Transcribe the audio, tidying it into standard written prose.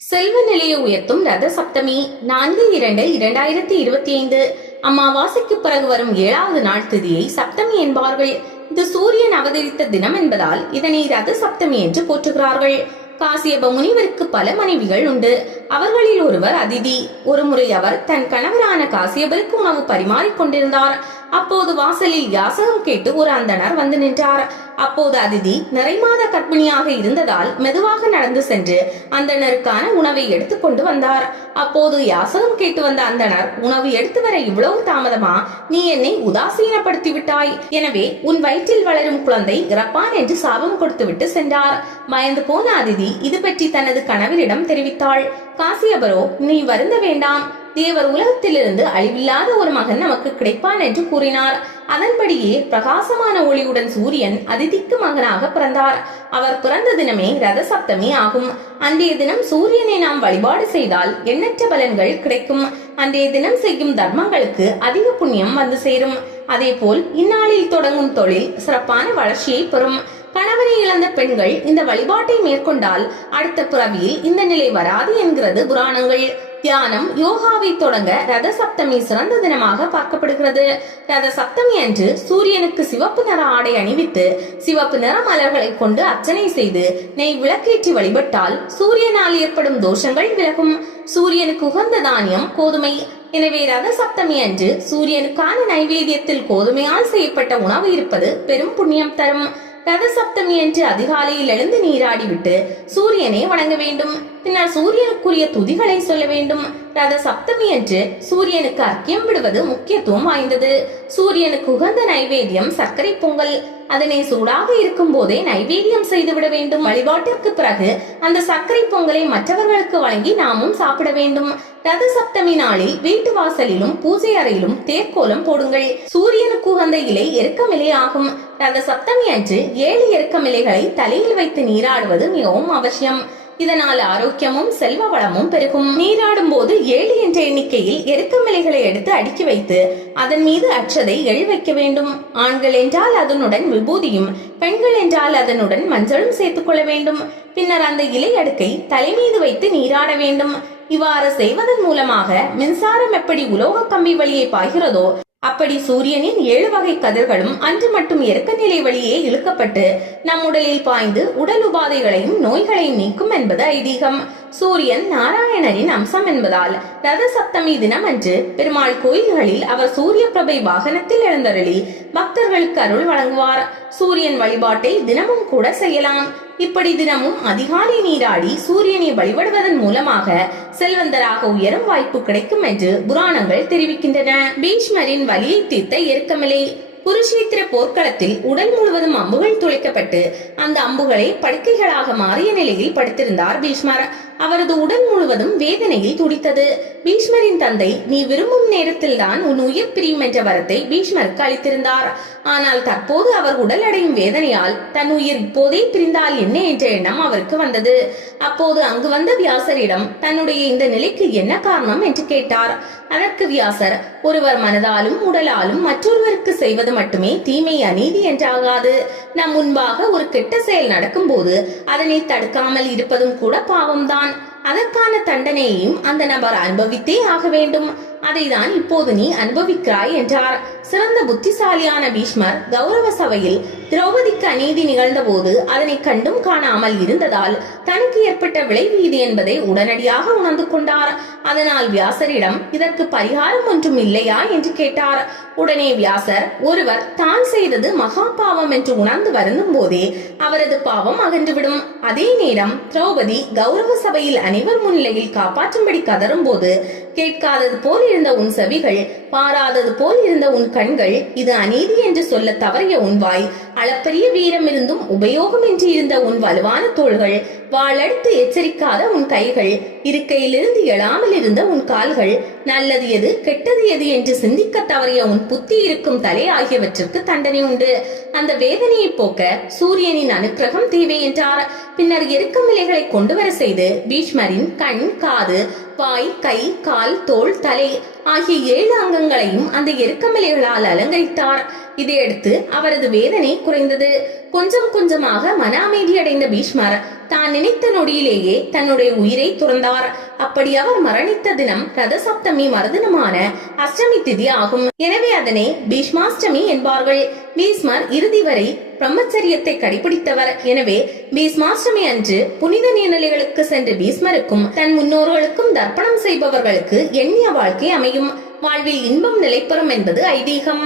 செல்வ நிலையை உயர்த்தும் ரத சப்தமி 4/2/2025 அமாவாசைக்கு பிறகு வரும் 7வது நாள் திதியை சப்தமி என்பார்கள். இது சூரியன் அவதரித்த தினம் என்பதால் இதனை ரத சப்தமி என்று போற்றுகிறார்கள். காசியப முனிவருக்கு பல மனைவிகள் உண்டு. அவர்களில் ஒருவர் அதிதி. ஒருமுறை அவர் தன் கணவரான காசியபருக்கு உணவு பரிமாறிக் கொண்டிருந்தார். அப்போது வாசலில் யாசகம் கேட்டு ஒரு அந்தணர் வந்து நின்றார். அப்போது அதிதி நிறைமாத கர்ப்பிணியாக இருந்ததால் மெதுவாக நடந்து சென்று அந்தணருக்கான உணவை எடுத்துக்கொண்டு வந்தார். அப்போது யாசகம் கேட்டு வந்த அந்தணர், உணவு எடுத்து வர இவ்வளவு தாமதமா? நீ என்னை உதாசீனப்படுத்தி விட்டாய். எனவே உன் வயிற்றில் வளரும் குழந்தை இறப்பான் என்று சாபம் கொடுத்துவிட்டு சென்றார். பயந்து போன அதிதி இது பற்றி தனது கணவரிடம் தெரிவித்தாள். காசியபரோ, நீ வருந்த வேண்டாம், தேவர் உலகத்திலிருந்து அழிவில்லாத ஒரு மகன் நமக்கு கிடைப்பான் என்று கூறினார். அதன்படியே பிரகாசமான ஒளியுடன் சூரியன் அதிதிக்கு மகனாக பிறந்தார். அவர் பிறந்த தினமே ரத சப்தமி ஆகும். அன்றைய தினம் சூரியனை நாம் வழிபாடு செய்தால் எண்ணற்ற பலன்கள் கிடைக்கும். அன்றைய தினம் செய்யும் தர்மங்களுக்கு அதிக புண்ணியம் வந்து சேரும். அதே போல் இந்நாளில் தொடங்கும் தொழில் சிறப்பான வளர்ச்சியை பெறும். கணவனை இழந்த பெண்கள் இந்த வழிபாட்டை மேற்கொண்டால் அடுத்த பிறவியில் இந்த நிலை வராது என்கிறது புராணங்கள். தியானம், யோகாவை தொடங்க ரத சப்தமி சிறந்த தினமாக பார்க்கப்படுகிறது. ரத சப்தமி அன்று சூரியனுக்கு சிவப்பு நிற ஆடை அணிவித்து சிவப்பு நிற மலர்களை கொண்டு அர்ச்சனை செய்து நெய் விளக்கேற்றி வழிபட்டால் சூரியனால் ஏற்படும் தோஷங்கள் விலகும். சூரியனுக்கு உகந்த தானியம் கோதுமை. எனவே ரத சப்தமி அன்று சூரியனுக்கான நைவேத்தியத்தில் கோதுமையால் செய்யப்பட்ட உணவு இருப்பது பெரும் புண்ணியம் தரும். ரத சப்தமி என்று அதிகாலையில் எழுந்து நீராடிவிட்டு சூரியனை வணங்க வேண்டும். பின்னர் சூரியனுக்குரிய துதிகளை சொல்ல வேண்டும். ரத சப்தமி என்று சூரியனுக்கு அர்க்கியம் விடுவது முக்கியத்துவம் வாய்ந்தது. சூரியனுக்கு உகந்த நைவேத்தியம் சர்க்கரை பொங்கல். அதனை சூடாக இருக்கும் போதே நைவேத்தியம் செய்துவிட வேண்டும். வழிபாட்டிற்கு பிறகு அந்த சர்க்கரை பொங்கலை மற்றவர்களுக்கு வழங்கி நாமும் சாப்பிட வேண்டும். ரத சப்தமி நாளில் வீட்டு வாசலிலும் பூஜை அறையிலும் தேர்கோலம் போடுங்கள். சூரியனுக்கு உகந்த இலை எருக்கமிலை ஆகும். ரத சப்தமி அன்று 7 எருக்கமிலைகளை தலையில் வைத்து நீராடுவது மிகவும் அவசியம். இதனால் ஆரோக்கியமும் செல்வ வளமும் பெருகும். நீராடும் போது 7 என்ற எண்ணிக்கையில் எருக்கமிலைகளை எடுத்து அடுக்கி வைத்து அதன் மீது அட்சதை எழி வைக்க வேண்டும். ஆண்கள் என்றால் அதனுடன் விபூதியும், பெண்கள் என்றால் அதனுடன் மஞ்சளும் சேர்த்துக் கொள்ள வேண்டும். பின்னர் அந்த இலை அடுக்கை தலை மீது வைத்து நீராட வேண்டும். இவ்வாறு செய்வதன் மூலமாக மின்சாரம் எப்படி உலோக கம்பி வழியே பாய்கிறதோ அப்படி சூரியனின் 7 வகை கதிர்களும் அன்று மட்டும் எருக்க நிலை வழியே இழுக்கப்பட்டு நம் உடலில் பாய்ந்து உடல் உபாதைகளையும் நோய்களையும் நீக்கும் என்பது ஐதீகம். சூரியன் நாராயணரின் அம்சம் என்பதால் ரத சப்தமி தினம் அன்று பெருமாள் கோயில்களில் அவர் சூரிய பிரபை வாகனத்தில் எழுந்தருளி பக்தர்களுக்கு அருள் வழங்குவார். சூரியன் வழிபாட்டை தினமும் கூட செய்யலாம். இப்படி தினமும் அதிகாலை நீராடி சூரியனை வழிபடுவதன் மூலமாக செல்வந்தராக உயரும் வாய்ப்பு கிடைக்கும் என்று புராணங்கள் தெரிவிக்கின்றன. பீஷ்மரின் வலியை தீர்த்த எருக்கமிலை. குருஷேத்திர போர்க்களத்தில் உடல் முழுவதும் அம்புகள் துளைக்கப்பட்டு அந்த அம்புகளை படுக்கைகளாக மாறிய நிலையில் படுத்திருந்தார் பீஷ்மர். அவரது உடல் முழுவதும் வேதனையில் துடித்தது. பீஷ்மரின் தந்தை, நீ விரும்பும் நேரத்தில் தான் உன் உயிர் பிரியும் என்ற வரத்தை பீஷ்மருக்கு அளித்திருந்தார். ஆனால் தற்போது அவர் உடல் அடையும் வேதனையால் தன் உயிர் இப்போதே பிரிந்தால் என்ன என்ற எண்ணம் அவருக்கு வந்தது. அப்போது அங்கு வந்த வியாசரிடம் தன்னுடைய இந்த நிலைக்கு என்ன காரணம் என்று கேட்டார். அதற்கு வியாசர், ஒருவர் மனதாலும் உடலாலும் மற்றொருவருக்கு செய்வது மட்டுமே தீமை அநீதி என்றாகாது. நம் முன்பாக ஒரு கெட்ட செயல் நடக்கும் போது அதனை தடுக்காமல் இருப்பதும் கூட பாவம்தான். அதற்கான தண்டனையையும் அந்த நபர் அனுபவித்தே ஆக வேண்டும். அதைதான் இப்போது நீ அனுபவிக்கிறாய் என்றார். சிறந்த புத்திசாலியான பீஷ்மர் கௌரவ சபையில் திரௌபதிக்கு அநீதி நிகழ்ந்த போது அதனை கண்டும் காணாமல் இருந்ததால் தனக்கு ஏற்பட்ட விளைவு இது என்பதை உடனடியாக உணர்ந்து கொண்டார். அதனால் வியாசரிடம் இதற்கு பரிகாரம் ஒன்றும் இல்லையா என்று கேட்டார். உடனே வியாசர், ஒருவர் தான் செய்தது மகா பாவம் என்று உணர்ந்து வருந்தும் போதே அவரது பாவம் அகன்றுவிடும். அதே நேரம் திரௌபதி கௌரவ சபையில் அனைவர் முன்னிலையில் காப்பாற்றும்படி கதரும் போது கேட்காதது போல் இருந்த உன் செவிகள், பாராதது போல் இருந்த உன் கண்கள், இது அநீதி என்று சொல்ல தவறிய உன் வாய், அளப்பரிய வீரம் இருந்தும் உபயோகம் என்று இருந்த உன் வலுவான தோள்கள், வாளெடுத்து எச்சரிக்காத உன் கைகள், இருக்கையிலிருந்து எழாமல் இருந்த உன் கால்கள், நல்லது எது கெட்டது எது என்று சிந்திக்க தவறிய உன் புத்தி இருக்கும் தலை ஆகியவற்றிற்கு தண்டனை உண்டு. அந்த வேதனையை போக்க சூரியனின் அனுக்கிரகம் தேவை என்றார். பின்னர் எருக்கமிலைகளை கொண்டு வர செய்து பீஷ்மரின் கண், காது, வாய், கை, கால், தோள், தலை ஆகிய 7 அங்கங்களையும் அந்த எருக்கமிலைகளால் அலங்கரித்தார். இதையடுத்து அவரது வேதனை குறைந்தது. கொஞ்சம் கொஞ்சமாக மன அமைதியடைந்த பீஷ்மர் தான் நினைத்த நொடியிலேயே தன்னுடைய உயிரை துறந்தார். அப்படி அவர் மரணித்த தினம் ரத சப்தமி மறுதினமான அஷ்டமி திதி ஆகும். எனவே அதனை பீஷ்மாஷ்டமி என்பார்கள். பீஷ்மர் இறுதி வரை பிரம்மச்சரியத்தை கடைபிடித்தவர். எனவே பீஷ்மாஷ்டமி அன்று புனித நீர்நிலைகளுக்கு சென்று பீஷ்மருக்கும் தன் முன்னோர்களுக்கும் தர்ப்பணம் செய்பவர்களுக்கு எண்ணிய வாழ்க்கை அமையும், வாழ்வில் இன்பம் நிலைப்பெறும் என்பது ஐதீகம்.